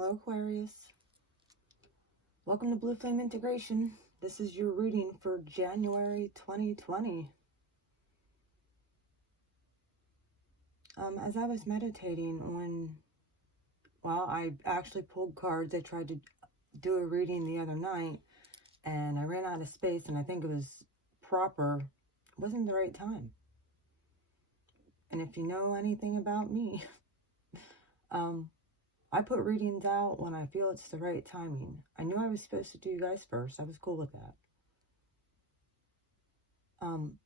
Hello Aquarius. Welcome to Blue Flame Integration. This is your reading for January 2020. As I was meditating I actually pulled cards. I tried to do a reading the other night and I ran out of space, and I think it was proper. It wasn't the right time. And if you know anything about me, I put readings out when I feel it's the right timing. I knew I was supposed to do you guys first. I was cool with that. And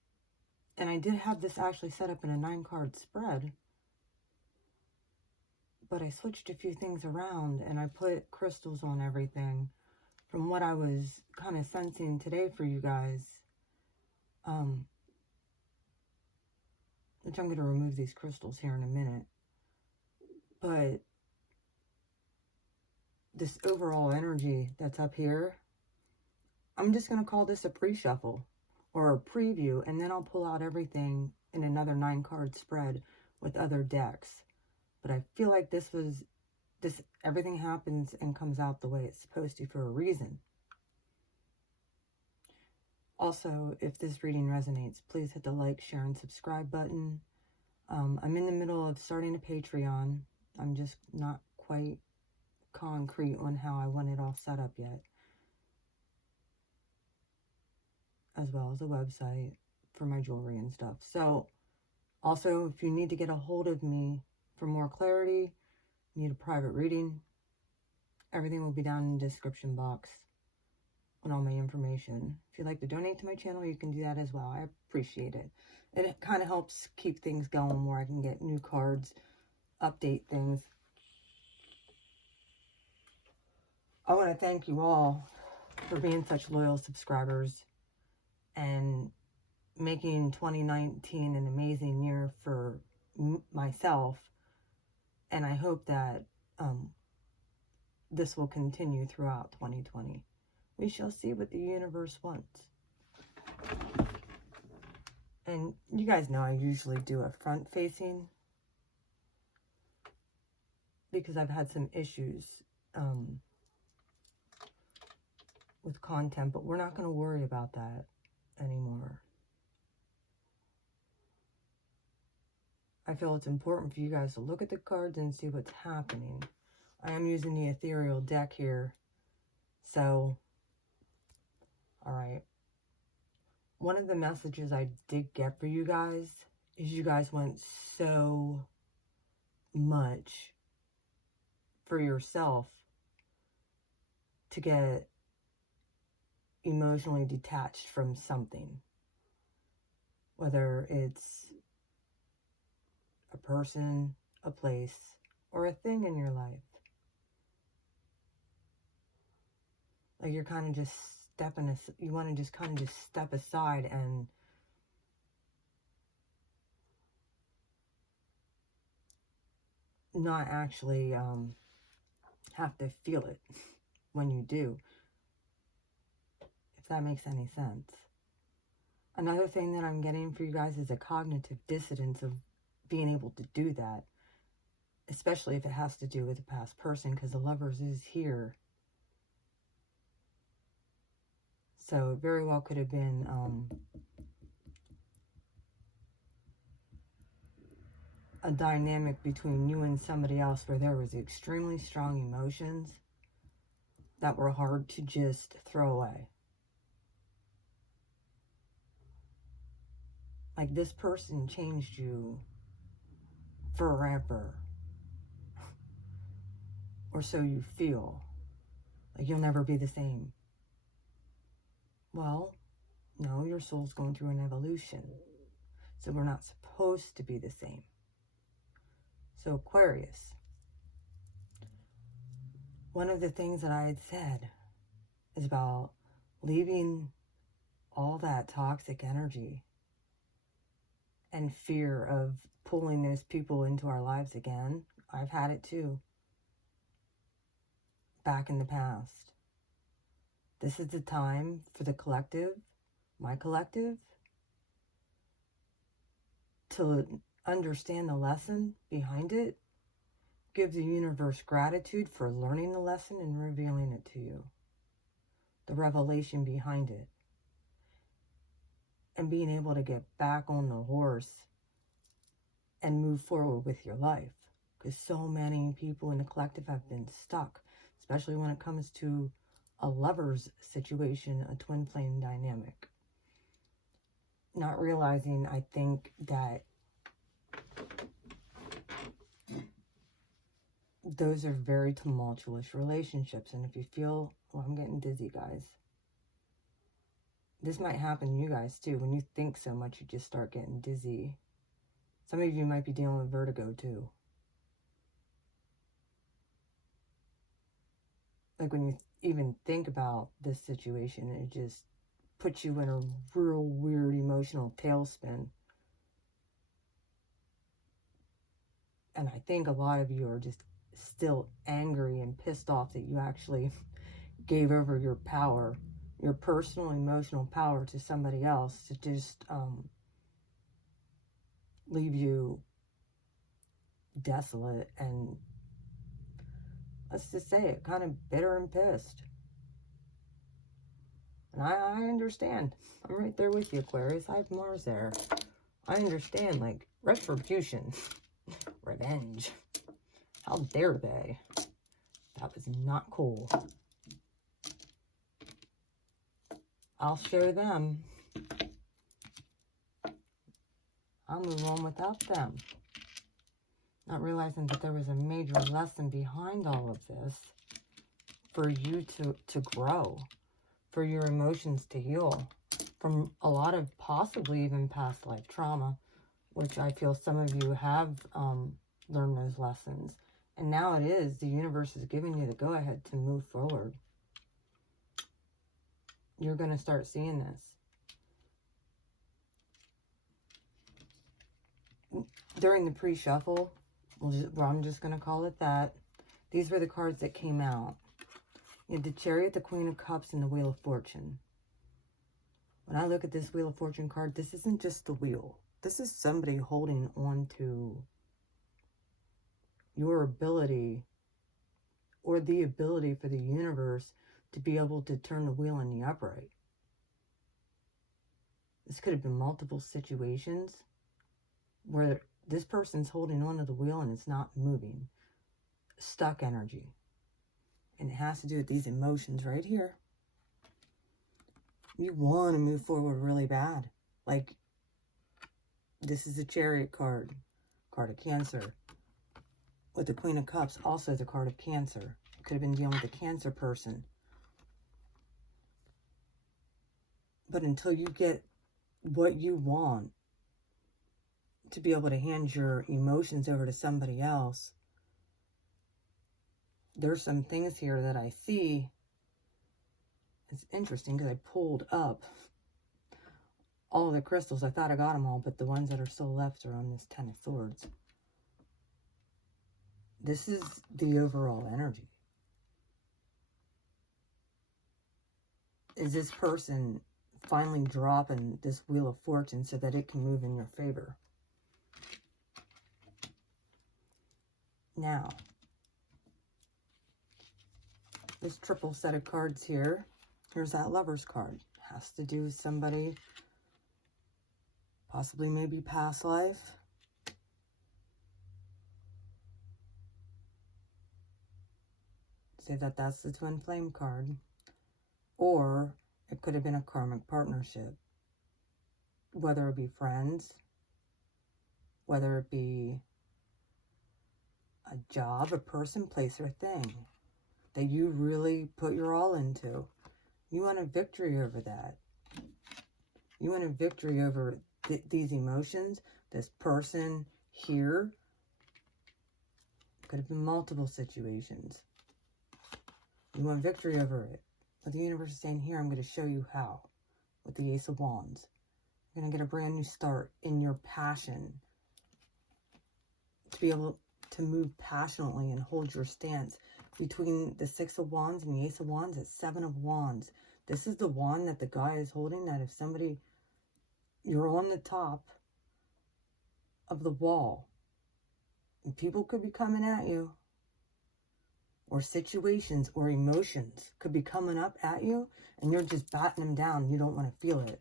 I did have this actually set up in a 9-card spread, but I switched a few things around and I put crystals on everything from what I was kind of sensing today for you guys. Which I'm going to remove these crystals here in a minute. But this overall energy that's up here, I'm just going to call this a pre-shuffle or a preview, and then I'll pull out everything in another 9-card spread with other decks. But I feel like everything happens and comes out the way it's supposed to for a reason. Also, if this reading resonates, please hit the like, share, and subscribe button. I'm in the middle of starting a Patreon. I'm just not quite concrete on how I want it all set up yet. As well as a website for my jewelry and stuff. So, also, if you need to get a hold of me for more clarity, need a private reading, everything will be down in the description box on all my information. If you'd like to donate to my channel, you can do that as well. I appreciate it. And it kind of helps keep things going where I can get new cards, update things. I want to thank you all for being such loyal subscribers and making 2019 an amazing year for myself. And I hope that this will continue throughout 2020. We shall see what the universe wants. And you guys know I usually do a front facing because I've had some issues with content, but we're not going to worry about that anymore. I feel it's important for you guys to look at the cards and see what's happening. I am using the ethereal deck here. So, alright. One of the messages I did get for you guys is you guys went so much for yourself to get emotionally detached from something. Whether it's a person, a place, or a thing in your life. Like you're kind of just you want to just kind of just step aside and not actually have to feel it when you do. If that makes any sense. Another thing that I'm getting for you guys is a cognitive dissonance of being able to do that, especially if it has to do with a past person, because the Lovers is here. So it very well could have been a dynamic between you and somebody else where there was extremely strong emotions that were hard to just throw away. Like this person changed you forever. Or so you feel. Like you'll never be the same. Well, no, your soul's going through an evolution. So we're not supposed to be the same. So Aquarius, one of the things that I had said is about leaving all that toxic energy and fear of pulling those people into our lives again. I've had it too. Back in the past. This is the time for the collective, my collective, to understand the lesson behind it give the universe gratitude for learning the lesson and revealing it to you. The revelation behind it. And being able to get back on the horse and move forward with your life. Because so many people in the collective have been stuck, especially when it comes to a lover's situation, a twin flame dynamic. Not realizing, I think, that those are very tumultuous relationships. And if you feel, well, I'm getting dizzy, guys. This might happen to you guys too. When you think so much, you just start getting dizzy. Some of you might be dealing with vertigo too. Like when you even think about this situation, it just puts you in a real weird emotional tailspin. And I think a lot of you are just still angry and pissed off that you actually gave over your power, your personal emotional power, to somebody else to just leave you desolate and, let's just say it, kind of bitter and pissed. And I understand. I'm right there with you, Aquarius. I have Mars there. I understand, like, retribution, revenge. How dare they? That was not cool. I'll show them. I'll move on without them. Not realizing that there was a major lesson behind all of this for you to grow, for your emotions to heal from a lot of possibly even past life trauma, which I feel some of you have learned those lessons. And now it is, the universe is giving you the go-ahead to move forward. You're going to start seeing this. During the pre-shuffle, I'm just going to call it that, these were the cards that came out. You had the Chariot, the Queen of Cups, and the Wheel of Fortune. When I look at this Wheel of Fortune card, this isn't just the wheel. This is somebody holding on to your ability, or the ability for the universe to be able to turn the wheel in the upright. This could have been multiple situations where this person's holding on to the wheel and it's not moving. Stuck energy. And it has to do with these emotions right here. You want to move forward really bad. Like, this is a Chariot card. Card of Cancer. With the Queen of Cups, also the card of Cancer. Could have been dealing with a Cancer person. But until you get what you want, to be able to hand your emotions over to somebody else, there's some things here that I see. It's interesting because I pulled up all the crystals. I thought I got them all, but the ones that are still left are on this Ten of Swords. This is the overall energy. Is this person finally dropping this Wheel of Fortune so that it can move in your favor? Now, this triple set of cards here, here's that Lover's card. Has to do with somebody, possibly maybe past life. Say that that's the Twin Flame card. Or it could have been a karmic partnership. Whether it be friends, whether it be a job, a person, place, or thing that you really put your all into. You want a victory over that. You want a victory over these emotions, this person here. Could have been multiple situations. You want victory over it. But the universe is saying, here, I'm going to show you how. With the Ace of Wands. You're going to get a brand new start in your passion. To be able to move passionately and hold your stance. Between the Six of Wands and the Ace of Wands, it's Seven of Wands. This is the wand that the guy is holding, that if somebody, you're on the top of the wall, and people could be coming at you. or situations or emotions could be coming up at you, and you're just batting them down. You don't want to feel it.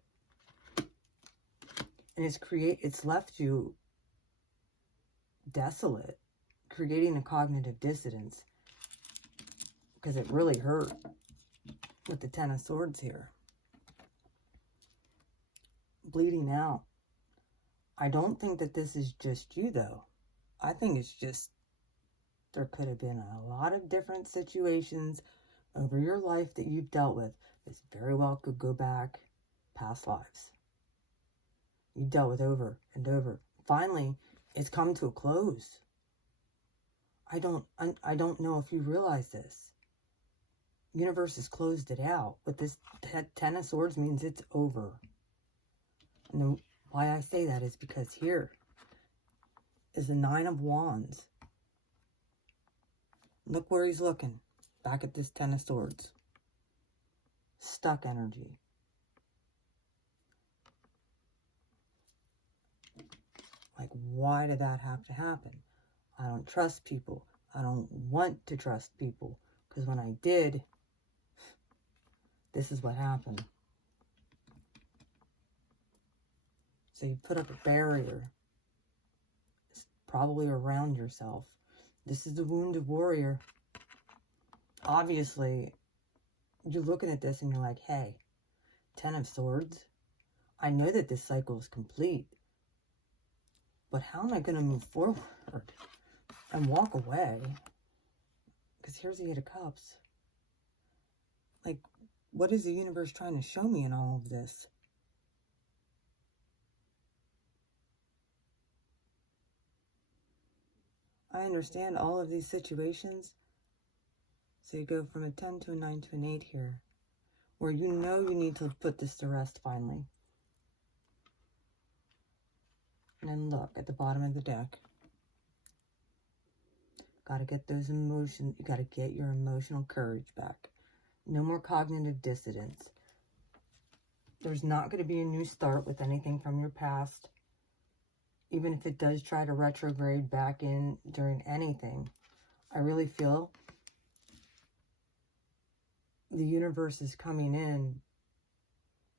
And it's left you desolate, creating a cognitive dissonance, because it really hurt with the Ten of Swords here. Bleeding out. I don't think that this is just you, though. I think it's just, there could have been a lot of different situations over your life that you've dealt with. This very well could go back past lives. You dealt with over and over. Finally, it's come to a close. I don't know if you realize this. Universe has closed it out. But this Ten of Swords means it's over. And why I say that is because here is the Nine of Wands. Look where he's looking. Back at this Ten of Swords. Stuck energy. Like, why did that have to happen? I don't trust people. I don't want to trust people. Because when I did, this is what happened. So you put up a barrier. It's probably around yourself. This is the wounded warrior. Obviously, you're looking at this and you're like, hey, Ten of Swords. I know that this cycle is complete. But how am I going to move forward and walk away? Because here's the Eight of Cups. Like, what is the universe trying to show me in all of this? I understand all of these situations. So you go from a 10 to a 9 to an 8 here. Where you know you need to put this to rest finally. And then look at the bottom of the deck. Got to get those emotions. You got to get your emotional courage back. No more cognitive dissonance. There's not going to be a new start with anything from your past. Even if it does try to retrograde back in during anything. I really feel the universe is coming in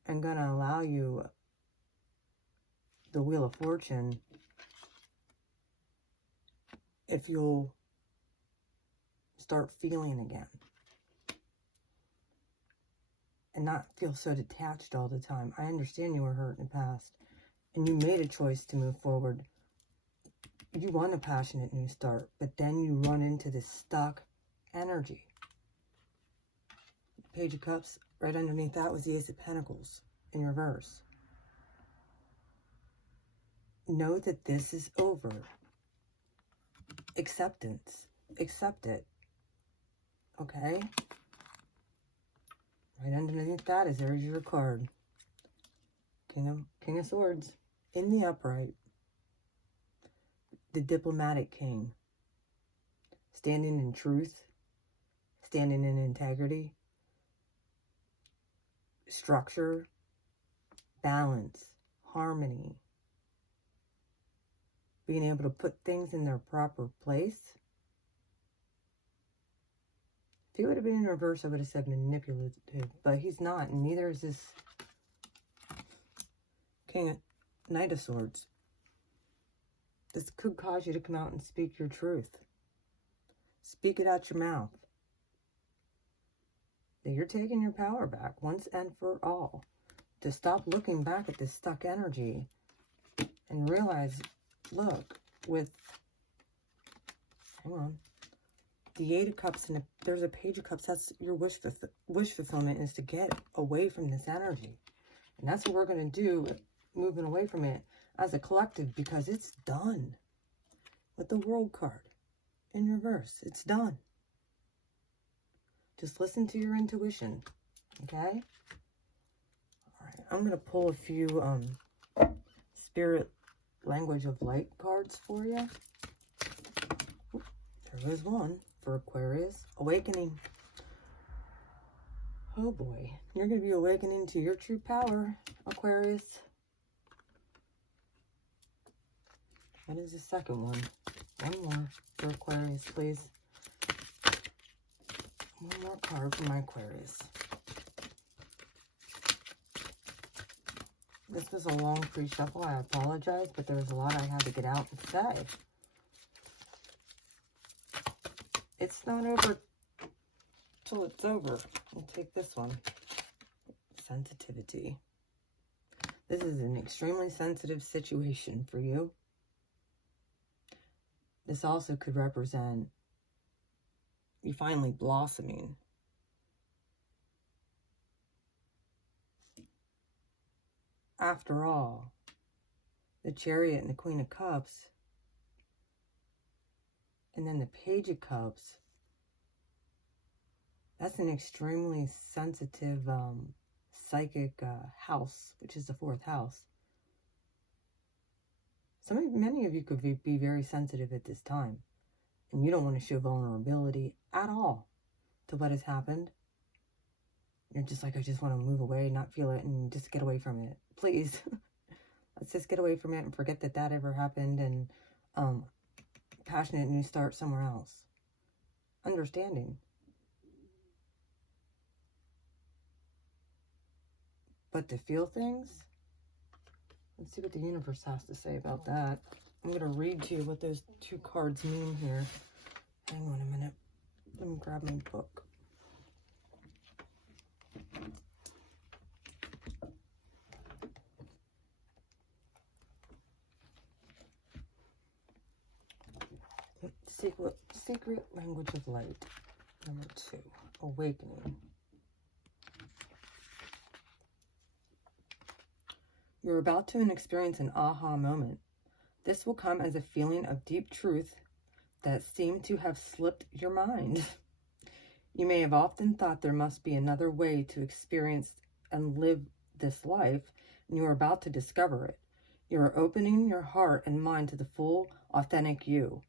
and going to allow you the Wheel of Fortune if you'll start feeling again and not feel so detached all the time. I understand you were hurt in the past and you made a choice to move forward. You want a passionate new start, but then you run into this stuck energy. Page of Cups, right underneath that was the Ace of Pentacles in reverse. Know that this is over. Acceptance. Accept it. Okay? Right underneath that is there's your card. King of Swords. In the upright. The diplomatic king. Standing in truth. Standing in integrity. Structure. Balance. Harmony. Being able to put things in their proper place. If he would have been in reverse, I would have said manipulative. But he's not, and neither is this Knight of Swords. This could cause you to come out and speak your truth. Speak it out your mouth. That you're taking your power back once and for all. To stop looking back at this stuck energy and realize, look, with, hang on, the Eight of Cups, and there's a Page of Cups. That's your wish fulfillment, is to get away from this energy. And that's what we're going to do, moving away from it as a collective, because it's done. With the World card in reverse, it's done. Just listen to your intuition, okay? All right, I'm going to pull a few Spirit Language of Light cards for you. There was one for Aquarius. Awakening. Oh boy. You're going to be awakening to your true power, Aquarius. What is the second one? One more for Aquarius, please. One more card for my Aquarius. This was a long pre-shuffle. I apologize, but there was a lot I had to get out and say. It's not over till it's over. I'll take this one. Sensitivity. This is an extremely sensitive situation for you. This also could represent you finally blossoming. After all, the Chariot and the Queen of Cups, and then the Page of Cups, that's an extremely sensitive, psychic house, which is the 4th house. Many of you could be very sensitive at this time, and you don't want to show vulnerability at all to what has happened. You're just like, I just want to move away, not feel it, and just get away from it. Please, let's just get away from it and forget that ever happened, and passionate new start somewhere else. Understanding. But to feel things, let's see what the universe has to say about that. I'm going to read to you what those 2 cards mean here. Hang on a minute. Let me grab my book. Secret language of light. Number 2, awakening. You're about to experience an aha moment. This will come as a feeling of deep truth that seemed to have slipped your mind. You may have often thought there must be another way to experience and live this life, and you are about to discover it. You are opening your heart and mind to the full, authentic you.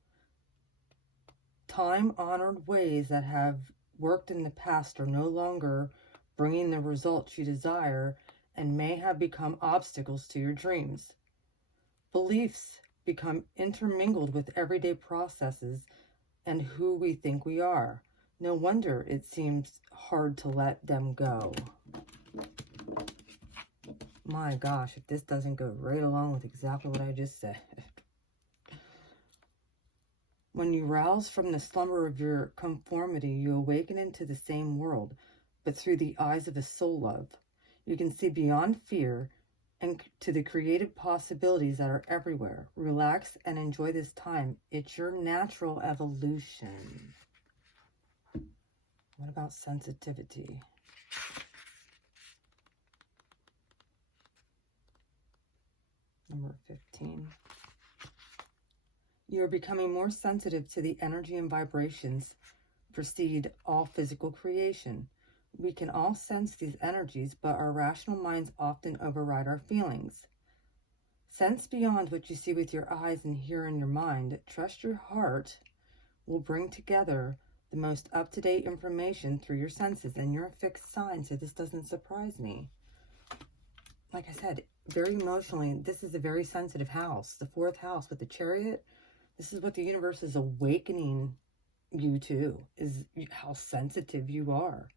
Time-honored ways that have worked in the past are no longer bringing the results you desire and may have become obstacles to your dreams. Beliefs become intermingled with everyday processes and who we think we are. No wonder it seems hard to let them go. My gosh, if this doesn't go right along with exactly what I just said. When you rouse from the slumber of your conformity, you awaken into the same world, but through the eyes of a soul love. You can see beyond fear and to the creative possibilities that are everywhere. Relax and enjoy this time. It's your natural evolution. What about sensitivity? Number 15. You are becoming more sensitive to the energy and vibrations precede all physical creation. We can all sense these energies, but our rational minds often override our feelings. Sense beyond what you see with your eyes and hear in your mind. Trust your heart will bring together the most up-to-date information through your senses, and you're a fixed sign, so this doesn't surprise me. Like I said, very emotionally, this is a very sensitive house. The 4th house with the Chariot, this is what the universe is awakening you to, is how sensitive you are.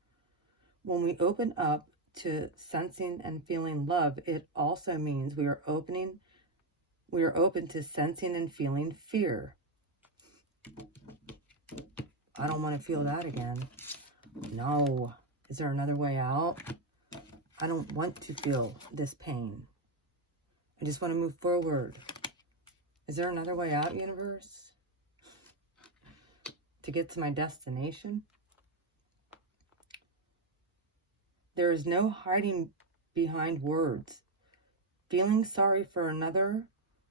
When we open up to sensing and feeling love, it also means we are open to sensing and feeling fear. I don't want to feel that again. No. Is there another way out? I don't want to feel this pain. I just want to move forward. Is there another way out, universe? To get to my destination? There is no hiding behind words. Feeling sorry for another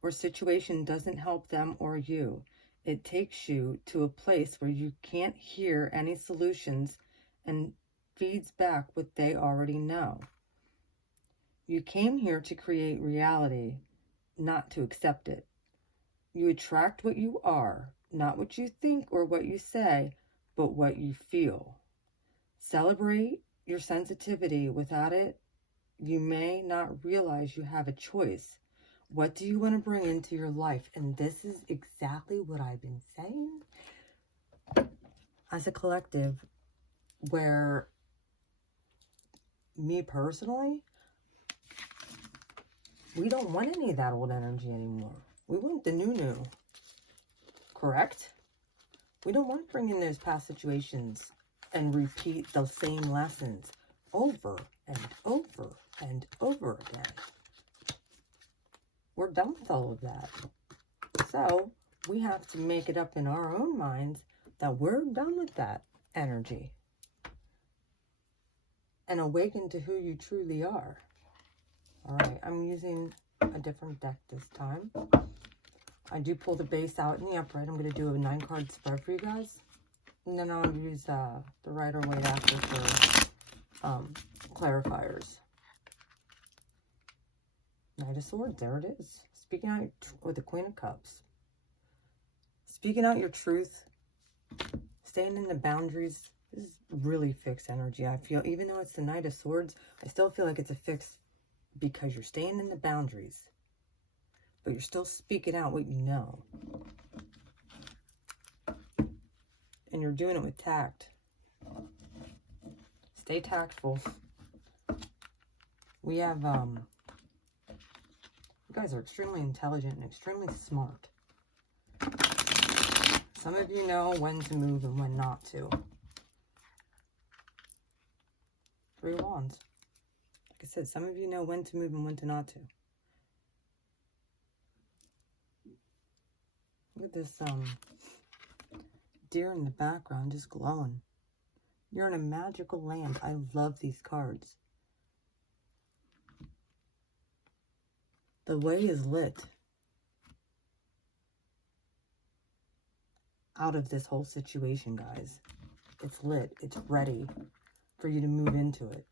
or situation doesn't help them or you. It takes you to a place where you can't hear any solutions and feeds back what they already know. You came here to create reality, not to accept it. You attract what you are, not what you think or what you say, but what you feel. Celebrate your sensitivity. Without it, you may not realize you have a choice. What do you want to bring into your life? And this is exactly what I've been saying. As a collective, where, me personally, we don't want any of that old energy anymore. We want the new. Correct? We don't want to bring in those past situations and repeat those same lessons over and over and over again. We're done with all of that. So we have to make it up in our own minds that we're done with that energy and awaken to who you truly are. All right, I'm using a different deck this time. I do pull the base out in the upright. I'm going to do a 9-card spread for you guys. And then I'll use the Rider-Waite after for clarifiers. Knight of Swords, there it is. Speaking out with the Queen of Cups. Speaking out your truth. Staying in the boundaries. This is really fixed energy. I feel, even though it's the Knight of Swords, I still feel like it's a fix because you're staying in the boundaries. But you're still speaking out what you know. And you're doing it with tact. Stay tactful. We have, you guys are extremely intelligent and extremely smart. Some of you know when to move and when not to. 3 of Wands. Like I said, some of you know when to move and when to not to. Look at this deer in the background just glowing. You're in a magical land. I love these cards. The way is lit out of this whole situation, guys. It's lit. It's ready for you to move into it.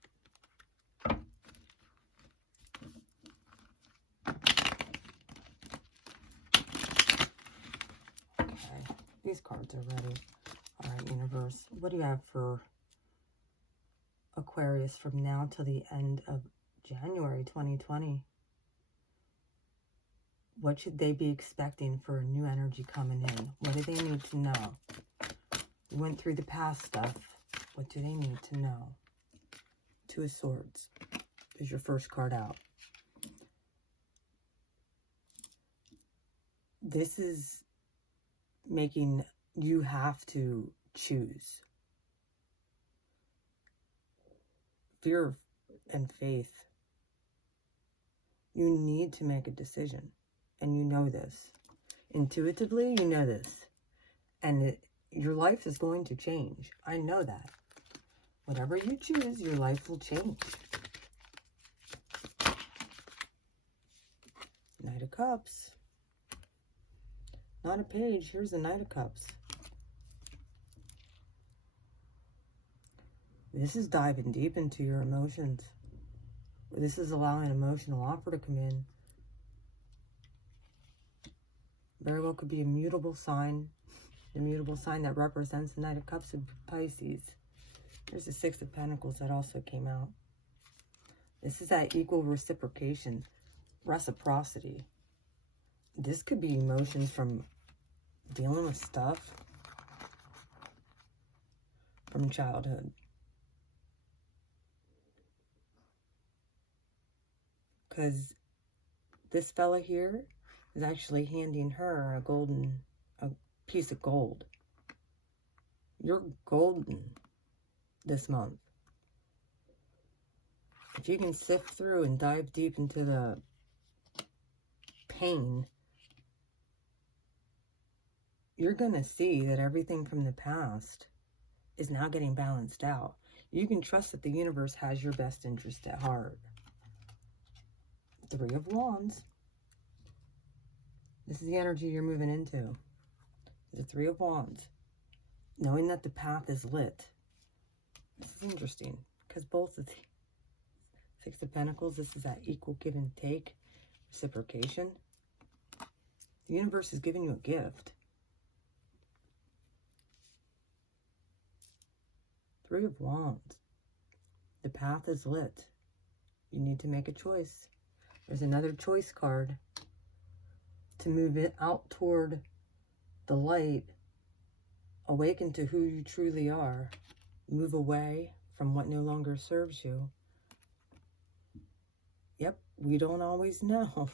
These cards are ready. All right, universe. What do you have for Aquarius from now till the end of January 2020? What should they be expecting for a new energy coming in? What do they need to know? We went through the past stuff. What do they need to know? 2 of Swords is your first card out. This is making you have to choose. Fear and faith. You need to make a decision. And you know this. Intuitively, you know this. And your life is going to change. I know that. Whatever you choose, your life will change. Knight of Cups. Not a page. Here's the Knight of Cups. This is diving deep into your emotions. This is allowing an emotional offer to come in. Very well could be a mutable sign. The mutable sign that represents the Knight of Cups of Pisces. There's the 6 of Pentacles that also came out. This is that equal reciprocation. Reciprocity. This could be emotions from dealing with stuff from childhood. Because this fella here is actually handing her a piece of gold. You're golden this month. If you can sift through and dive deep into the pain, you're going to see that everything from the past is now getting balanced out. You can trust that the universe has your best interest at heart. 3 of Wands. This is the energy you're moving into. The 3 of Wands. Knowing that the path is lit. This is interesting because both of the 6 of Pentacles, this is that equal give and take, reciprocation. The universe is giving you a gift. 3 of Wands. The path is lit. You need to make a choice. There's another choice card to move it out toward the light. Awaken to who you truly are. move away from what no longer serves you. Yep, we don't always know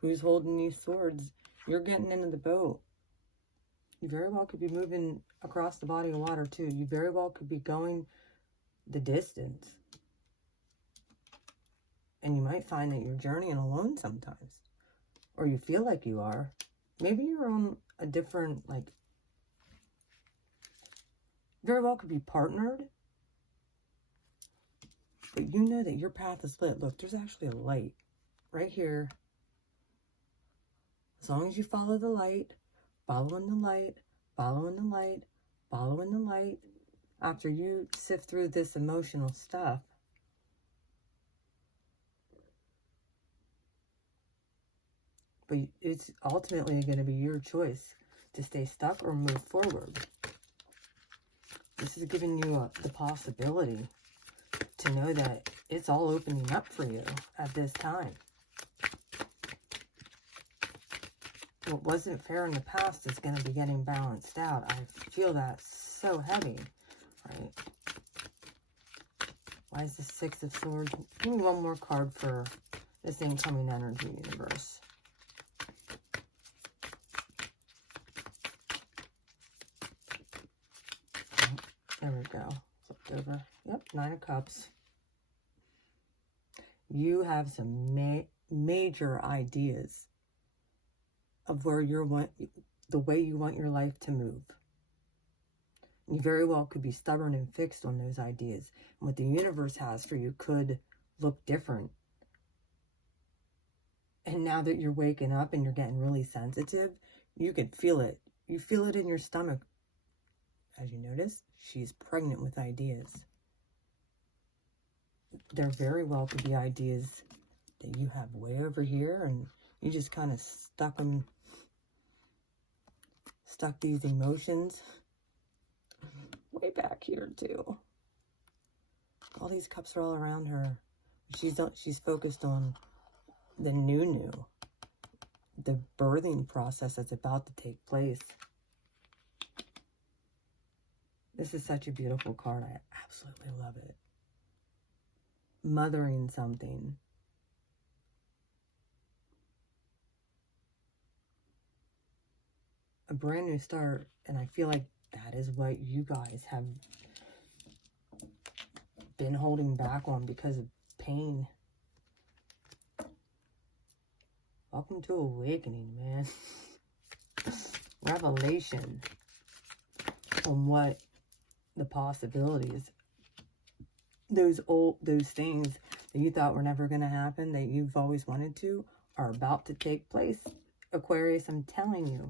who's holding these swords. You're getting into the boat. You very well could be moving across the body of water too. You very well could be going the distance. And you might find that you're journeying alone sometimes. Or you feel like you are. Maybe you're on a different, like, very well could be partnered. But you know that your path is lit. Look, there's actually a light right here. As long as you follow the light, following the light, following the light, following the light, after you sift through this emotional stuff, but it's ultimately going to be your choice to stay stuck or move forward. This is giving you the possibility to know that it's all opening up for you at this time. What wasn't fair in the past is going to be getting balanced out. I feel that so heavy, right? Why is the Six of Swords? Give me one more card for this incoming energy, universe. There we go. Flipped over. Yep, Nine of Cups. You have some major ideas of where the way you want your life to move. You very well could be stubborn and fixed on those ideas. And what the universe has for you could look different. And now that you're waking up and you're getting really sensitive, you can feel it. You feel it in your stomach. As you notice, she's pregnant with ideas. There very well could be ideas that you have way over here, and you just kind of stuck these emotions way back here too. All these cups are all around her. She's focused on the new, the birthing process that's about to take place. This is such a beautiful card. I absolutely love it. Mothering something. A brand new start, and I feel like that is what you guys have been holding back on because of pain. Welcome to awakening, man. Revelation on what the possibilities, those things that you thought were never going to happen, that you've always wanted to, are about to take place. Aquarius, I'm telling you,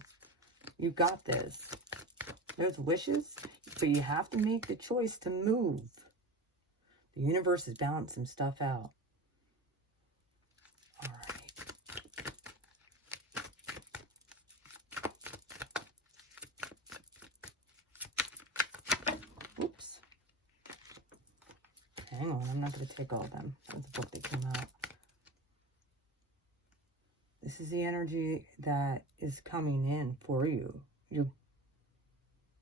you got this. There's wishes, but you have to make the choice to move. The universe is balancing stuff out. All right. Oops. Hang on, I'm not going to take all of them. That's the book that came out. This is the energy that is coming in for you. You're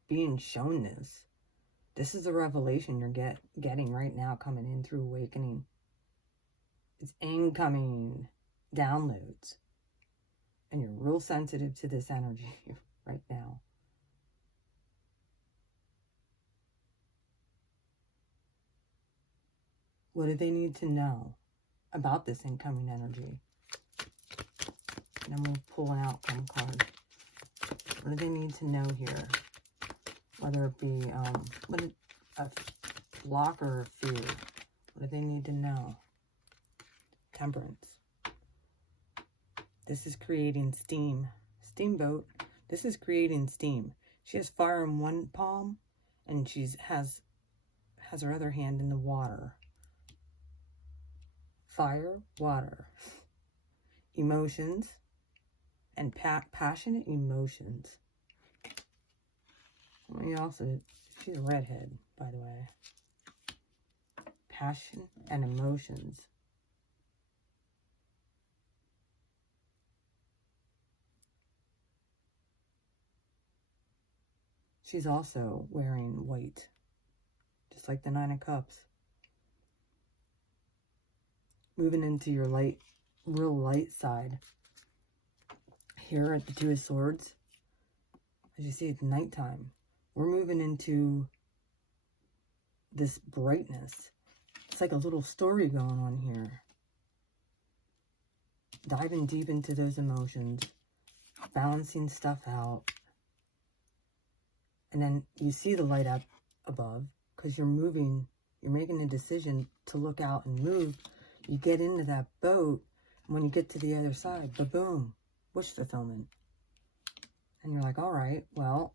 being shown this. This is a revelation you're getting right now, coming in through awakening. It's incoming downloads. And you're real sensitive to this energy right now. What do they need to know about this incoming energy? And then we'll pull an outcome card. What do they need to know here? Whether it be a block or a fear. What do they need to know? Temperance. This is creating steam. Steamboat. This is creating steam. She has fire in one palm, and she has her other hand in the water. Fire, water. Emotions and passionate emotions. She's a redhead, by the way. Passion and emotions. She's also wearing white. just like the Nine of Cups. Moving into your light, real light side. Here at the Two of Swords, as you see, it's nighttime. We're moving into this brightness. It's like a little story going on here. Diving deep into those emotions, balancing stuff out. And then you see the light up above because you're moving, you're making a decision to look out and move. You get into that boat, and when you get to the other side, ba-boom, wish fulfillment. And you're like, all right, well,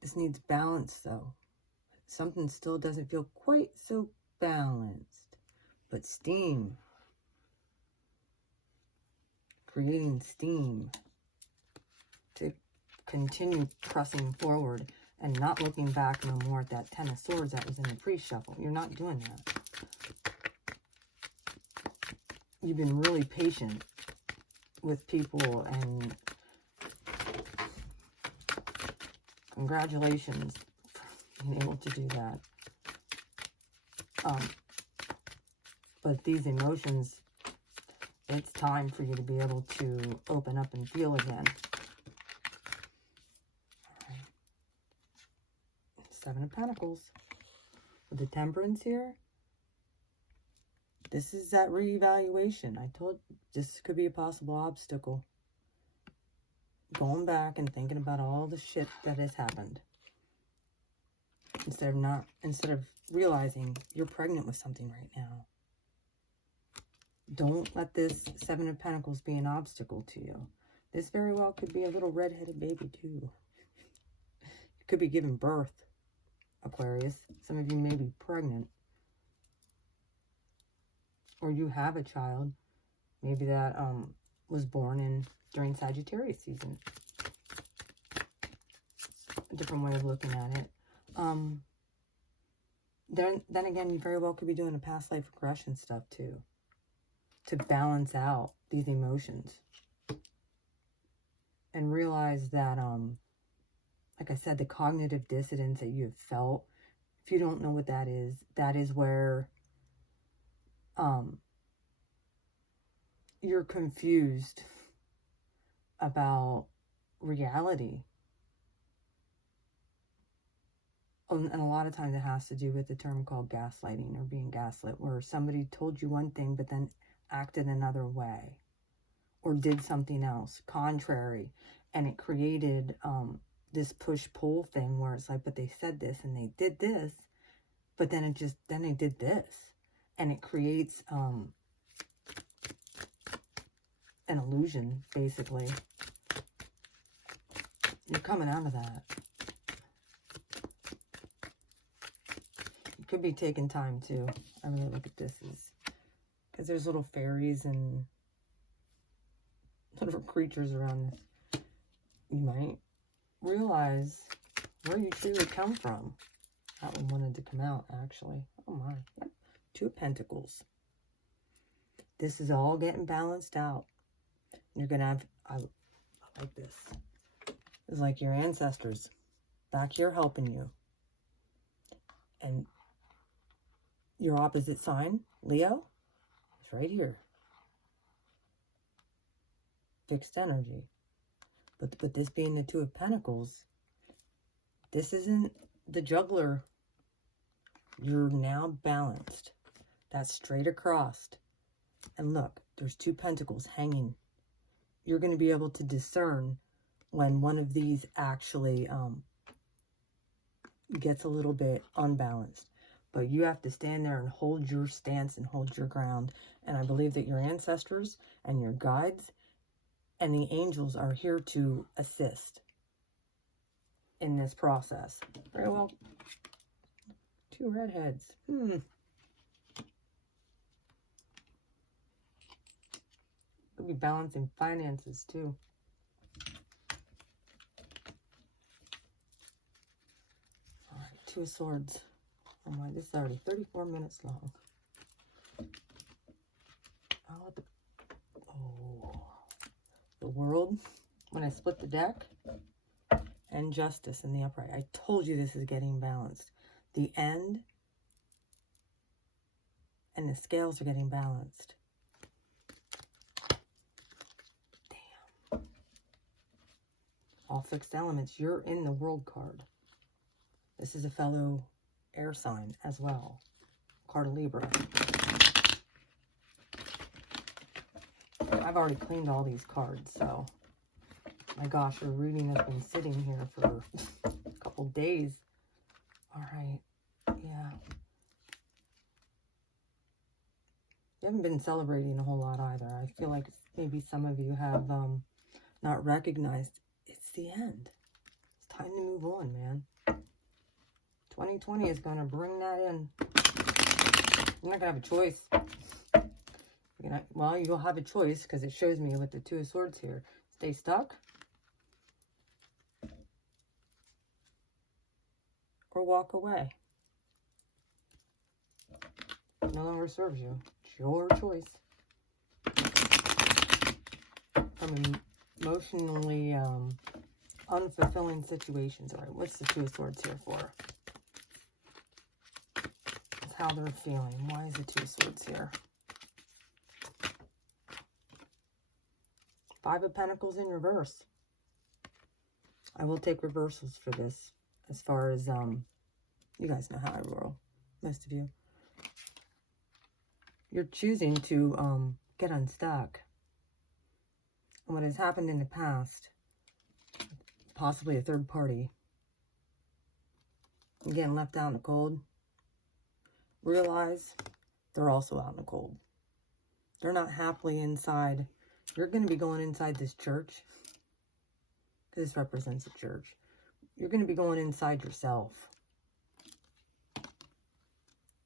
this needs balance though. Something still doesn't feel quite so balanced. But steam. Creating steam to continue pressing forward and not looking back no more at that Ten of Swords that was in the pre-shuffle. You're not doing that. You've been really patient with people, and congratulations for being able to do that. But these emotions, it's time for you to be able to open up and feel again. All right. Seven of Pentacles. With the Temperance here, this is that reevaluation. I told you, this could be a possible obstacle. Going back and thinking about all the shit that has happened. Instead of realizing you're pregnant with something right now. Don't let this Seven of Pentacles be an obstacle to you. This very well could be a little red-headed baby too. You could be giving birth, Aquarius. Some of you may be pregnant. Or you have a child. Maybe that was born during Sagittarius season. A different way of looking at it. Then again, you very well could be doing a past life regression stuff too, to balance out these emotions and realize that, like I said, the cognitive dissonance that you have felt, if you don't know what that is where you're confused about reality. And a lot of times it has to do with the term called gaslighting or being gaslit, where somebody told you one thing but then acted another way or did something else contrary, and it created this push-pull thing where it's like, but they said this and they did this, but then they did this, and it creates an illusion, basically. You're coming out of that. Could be taking time too. I really look at this because there's little fairies and little creatures around this. You might realize where you truly come from. That one wanted to come out, actually. Oh my. Two of Pentacles. This is all getting balanced out. You're gonna have, I like this. It's like your ancestors back here helping you. And your opposite sign, Leo, is right here. Fixed energy. But with this being the Two of Pentacles, this isn't the juggler. You're now balanced. That's straight across. And look, there's two pentacles hanging. You're going to be able to discern when one of these actually gets a little bit unbalanced. But you have to stand there and hold your stance and hold your ground. And I believe that your ancestors and your guides and the angels are here to assist in this process. Very well. Two redheads. Could be balancing finances too. All right, Two of Swords. Oh my, this is already 34 minutes long. The World. When I split the deck, and justice in the upright. I told you this is getting balanced. The end and the scales are getting balanced. Damn. All fixed elements. You're in the world card. This is a fellow air sign as well. Card of Libra. I've already cleaned all these cards, so my gosh, your reading has been sitting here for a couple days. All right, yeah. You haven't been celebrating a whole lot either. I feel like maybe some of you have not recognized it's the end. It's time to move on, man. 2020 is going to bring that in. You're not going to have a choice. Well, you'll have a choice because it shows me with the Two of Swords here. Stay stuck or walk away. No longer serves you. It's your choice. From emotionally unfulfilling situations. All right, what's the Two of Swords here for? It's how they're feeling. Why is the Two of Swords here? Five of Pentacles in reverse. I will take reversals for this. As far as, you guys know how I roll. Most of you. You're choosing to get unstuck. And what has happened in the past, possibly a third party, you're getting left out in the cold. Realize they're also out in the cold. They're not happily inside. You're going to be going inside this church. This represents a church. You're going to be going inside yourself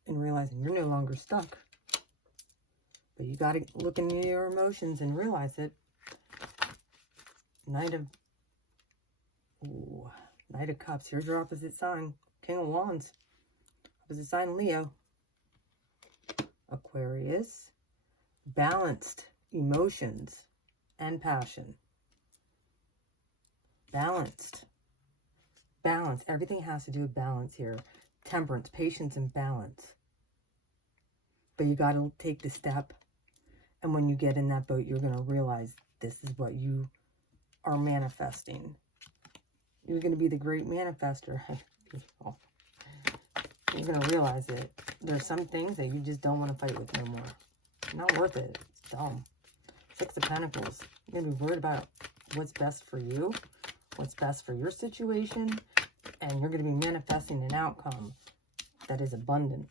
and realizing you're no longer stuck. But you got to look into your emotions and realize it. Knight of Cups. Here's your opposite sign. King of Wands. Opposite sign, Leo. Aquarius. Balanced emotions and passion. Balanced. Balance. Everything has to do with balance here. Temperance, patience, and balance. But you got to take the step. And when you get in that boat, you're going to realize this is what you are manifesting. You're going to be the great manifester. You're going to realize it. There's some things that you just don't want to fight with no more. Not worth it. It's dumb. Six of Pentacles. You're going to be worried about what's best for you, what's best for your situation, and you're going to be manifesting an outcome that is abundant.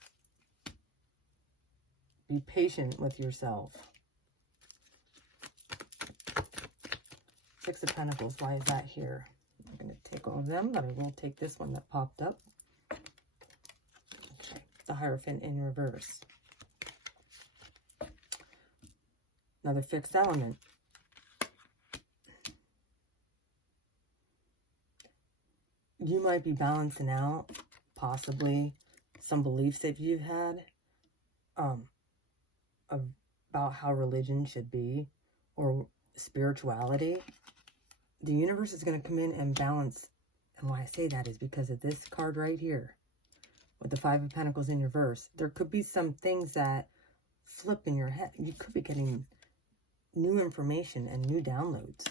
Be patient with yourself. Six of Pentacles. Why is that here? I'm going to take all of them, but I will take this one that popped up. Okay. The Hierophant in reverse. Another fixed element. You might be balancing out, possibly, some beliefs that you've had about how religion should be or spirituality. The universe is going to come in and balance. And why I say that is because of this card right here with the Five of Pentacles in reverse. There could be some things that flip in your head. You could be getting new information and new downloads.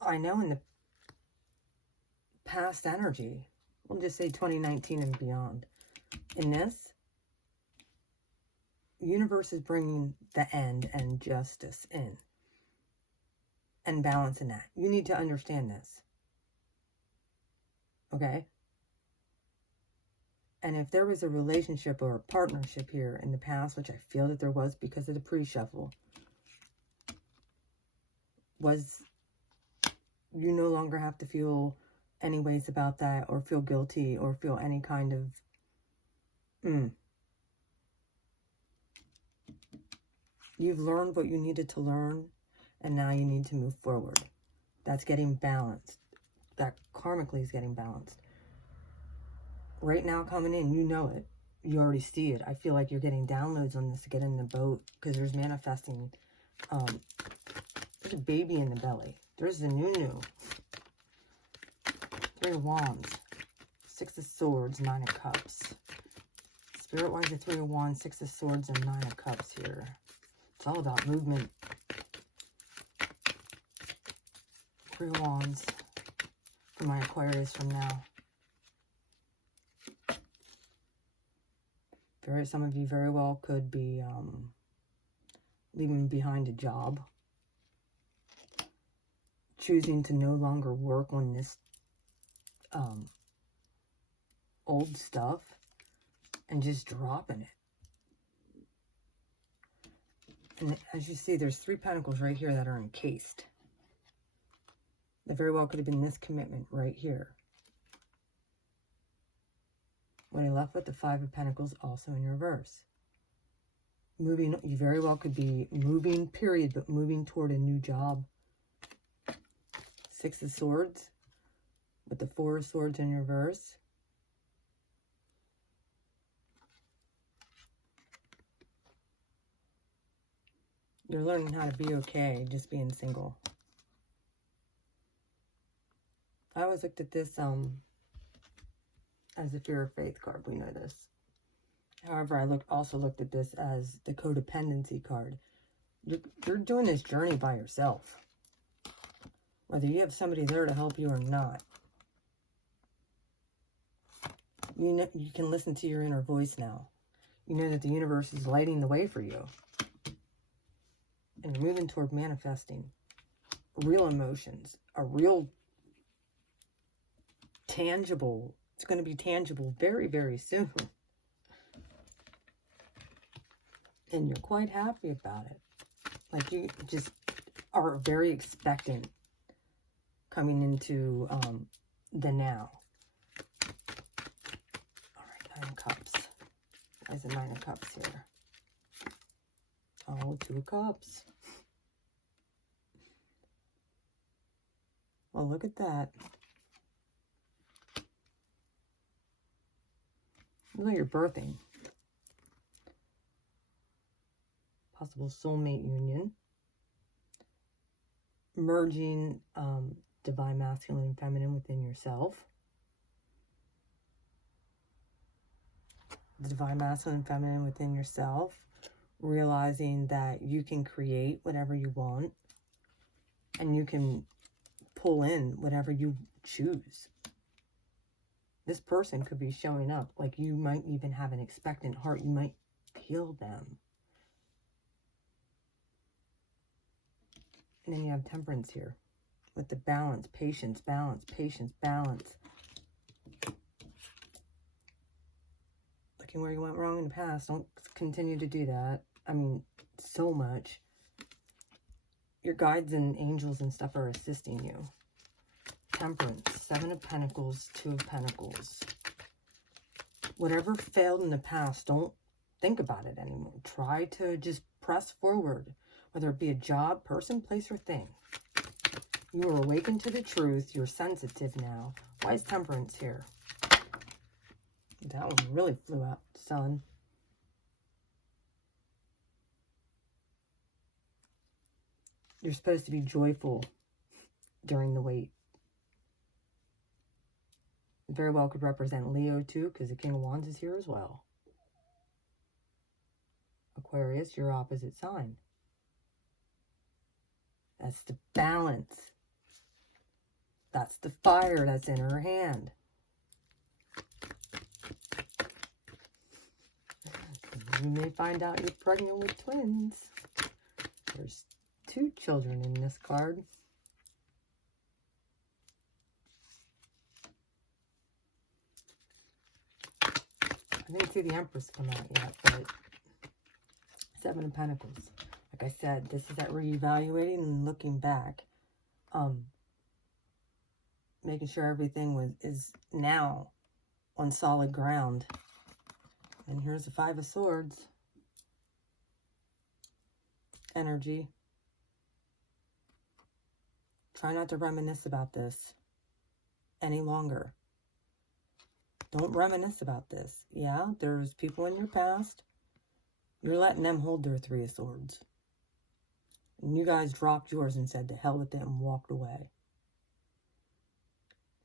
I know in the past energy, we'll just say 2019 and beyond, in this, universe is bringing the end and justice in and balancing that. You need to understand this. Okay? And if there was a relationship or a partnership here in the past, which I feel that there was because of the pre-shuffle, was you no longer have to feel any ways about that or feel guilty or feel any kind of You've learned what you needed to learn, and now you need to move forward. That's getting balanced. That karmically is getting balanced. Right now coming in, you know it. You already see it. I feel like you're getting downloads on this to get in the boat because there's manifesting a baby in the belly. There's the new. 3 of Wands. 6 of Swords, 9 of Cups. Spirit-wise, the 3 of Wands, 6 of Swords, and 9 of Cups here. It's all about movement. 3 of Wands for my Aquarius from now. Some of you very well could be leaving behind a job. Choosing to no longer work on this old stuff and just dropping it. And as you see, there's 3 pentacles right here that are encased. That very well could have been this commitment right here. When I left with the 5 of Pentacles also in reverse. Moving, you very well could be moving, period, but moving toward a new job. 6 of Swords with the 4 of Swords in reverse. You're learning how to be okay just being single. I always looked at this as the Fear of Faith card. We know this. However, I also looked at this as the codependency card. You're doing this journey by yourself. Whether you have somebody there to help you or not. You know, you can listen to your inner voice now. You know that the universe is lighting the way for you. And you're moving toward manifesting real emotions. A real tangible. It's going to be tangible very, very soon. And you're quite happy about it. Like you just are very expectant coming into the now. All right, 9 of Cups. There's a 9 of Cups here. Oh, 2 of Cups. Well, look at that. Look at your birthing. Possible soulmate union. Merging divine masculine and feminine within yourself. The divine masculine and feminine within yourself. Realizing that you can create whatever you want. And you can pull in whatever you choose. This person could be showing up. Like you might even have an expectant heart. You might heal them. And then you have Temperance here. With the balance, patience, balance, patience, balance. Looking where you went wrong in the past. Don't continue to do that. I mean, so much. Your guides and angels and stuff are assisting you. Temperance, 7 of Pentacles, 2 of Pentacles. Whatever failed in the past, don't think about it anymore. Try to just press forward. Whether it be a job, person, place, or thing. You are awakened to the truth. You're sensitive now. Why is Temperance here? That one really flew out, son. You're supposed to be joyful during the wait. Very well could represent Leo too, because the King of Wands is here as well. Aquarius, your opposite sign. That's the balance. That's the fire that's in her hand. You may find out you're pregnant with twins. There's 2 children in this card. I didn't see the Empress come out yet, but 7 of Pentacles. Like I said, this is that reevaluating and looking back. Making sure everything is now on solid ground. And here's the 5 of Swords. Energy. Try not to reminisce about this any longer. Don't reminisce about this. Yeah, there's people in your past. You're letting them hold their 3 of Swords. And you guys dropped yours and said, "To hell with it," and walked away.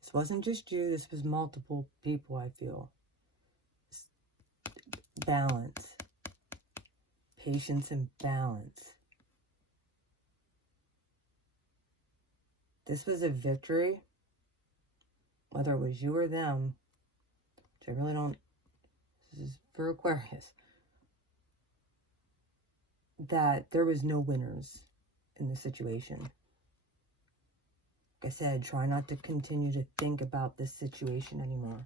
This wasn't just you. This was multiple people, I feel. Balance. Patience and balance. This was a victory, whether it was you or them, which I really don't, this is for Aquarius, that there was no winners in the situation. Like I said, try not to continue to think about this situation anymore.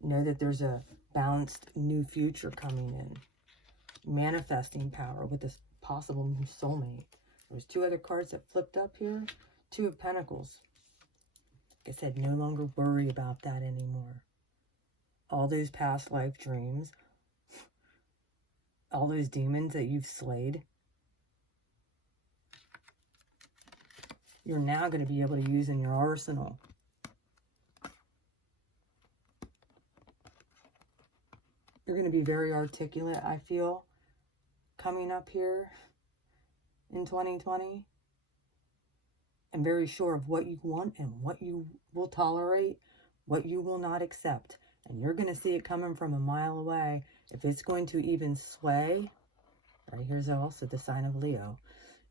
Know that there's a balanced new future coming in. Manifesting power with this possible new soulmate. There's two other cards that flipped up here. Two of Pentacles. Like I said, no longer worry about that anymore. All those past life dreams, all those demons that you've slayed, you're now going to be able to use in your arsenal. You're going to be very articulate, I feel, coming up here in 2020. And very sure of what you want and what you will tolerate, what you will not accept. And you're going to see it coming from a mile away. If it's going to even sway, right here's also the sign of Leo.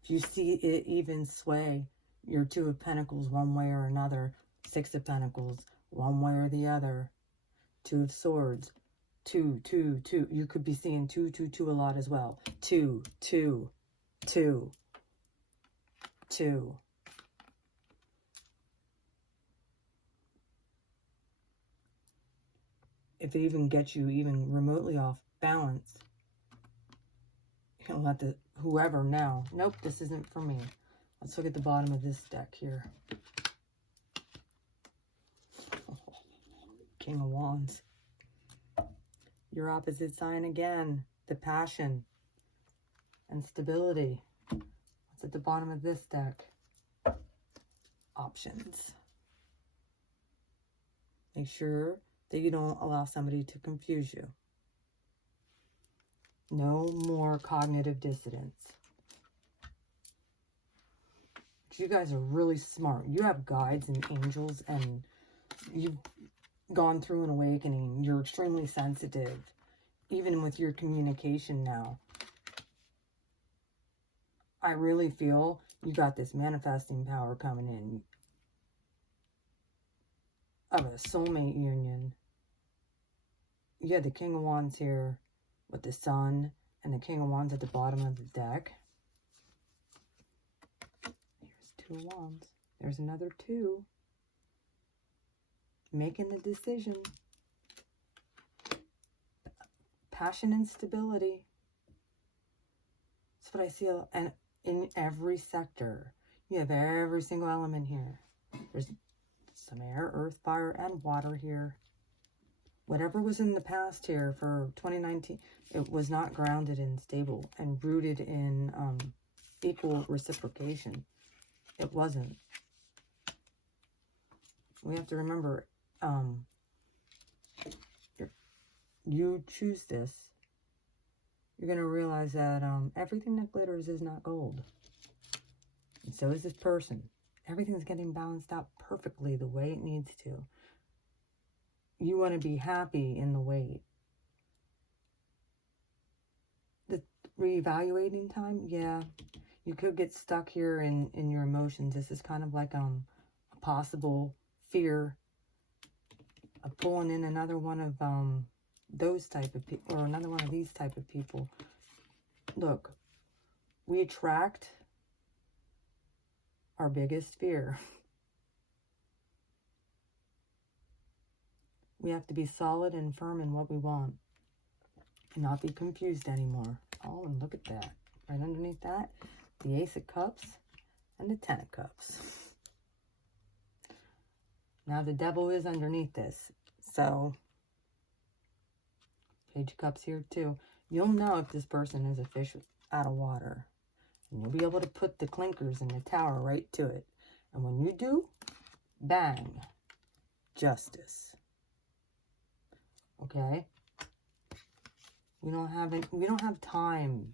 If you see it even sway your Two of Pentacles one way or another, Six of Pentacles one way or the other, Two of Swords, 2, 2, 2. You could be seeing 2, 2, 2 a lot as well. 2, 2, 2, 2. If it even gets you even remotely off balance, you can let the whoever know, nope, this isn't for me. Let's look at the bottom of this deck here. King of Wands. Your opposite sign again, the passion and stability. What's at the bottom of this deck? Options. Make sure that you don't allow somebody to confuse you. No more cognitive dissonance. You guys are really smart. You have guides and angels, and you've gone through an awakening. You're extremely sensitive, even with your communication now. I really feel you got this manifesting power coming in of a soulmate union. You had the King of Wands here with the Sun and the King of Wands at the bottom of the deck. Here's Two of Wands. There's another two. Making the decision. Passion and stability. That's what I see and in every sector. You have every single element here. There's some air, earth, fire, and water here. Whatever was in the past here for 2019, it was not grounded and stable and rooted in equal reciprocation. It wasn't. We have to remember, you choose this, you're going to realize that everything that glitters is not gold. And so is this person. Everything's getting balanced out perfectly the way it needs to. You want to be happy in the wait. The reevaluating time, yeah. You could get stuck here in your emotions. This is kind of like a possible fear of pulling in another one of those type of people, or another one of these type of people. Look, we attract our biggest fear. We have to be solid and firm in what we want and not be confused anymore. Oh, and look at that. Right underneath that, the Ace of Cups and the Ten of Cups. Now the Devil is underneath this. So, Page of Cups here too. You'll know if this person is a fish out of water. And you'll be able to put the clinkers in the tower right to it. And when you do, bang, justice. Okay? We don't have time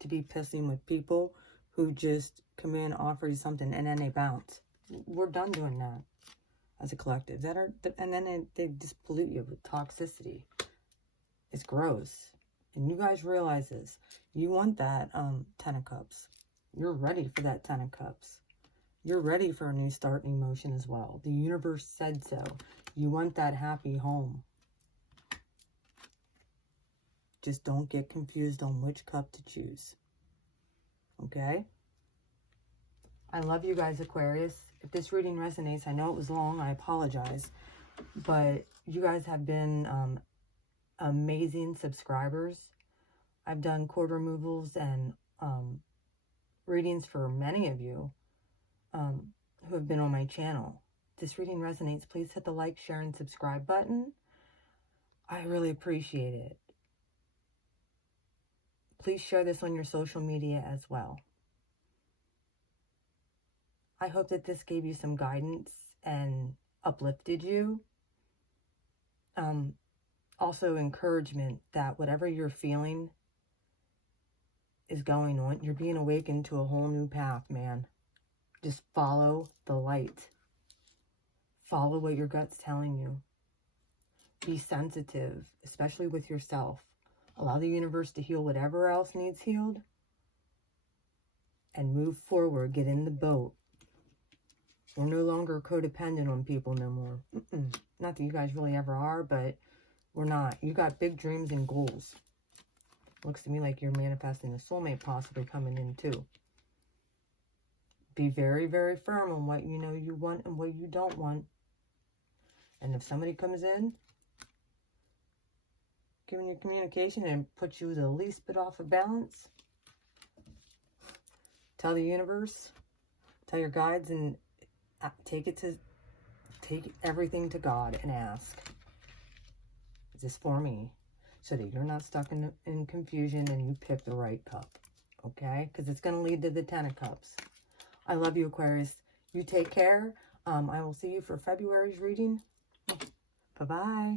to be pissing with people who just come in, offer you something, and then they bounce. We're done doing that as a collective. And then they just pollute you with toxicity. It's gross. And you guys realize this. You want that 10 of Cups. You're ready for that 10 of Cups. You're ready for a new start in emotion as well. The universe said so. You want that happy home. Just don't get confused on which cup to choose. Okay? I love you guys, Aquarius. If this reading resonates, I know it was long. I apologize. But you guys have been amazing subscribers. I've done cord removals and readings for many of you who have been on my channel. If this reading resonates, please hit the like, share, and subscribe button. I really appreciate it. Please share this on your social media as well. I hope that this gave you some guidance and uplifted you. Also encouragement that whatever you're feeling is going on, you're being awakened to a whole new path, man. Just follow the light. Follow what your gut's telling you. Be sensitive, especially with yourself. Allow the universe to heal whatever else needs healed. And move forward. Get in the boat. We're no longer codependent on people no more. Not that you guys really ever are, but we're not. You got big dreams and goals. Looks to me like you're manifesting a soulmate possibly coming in too. Be very, very firm on what you know you want and what you don't want. And if somebody comes in, giving you communication and puts you the least bit off of balance, tell the universe, tell your guides, and take everything to God and ask, is this for me? So that you're not stuck in confusion and you pick the right cup. Okay? Because it's going to lead to the 10 of Cups. I love you, Aquarius. You take care. I will see you for February's reading. Bye-bye.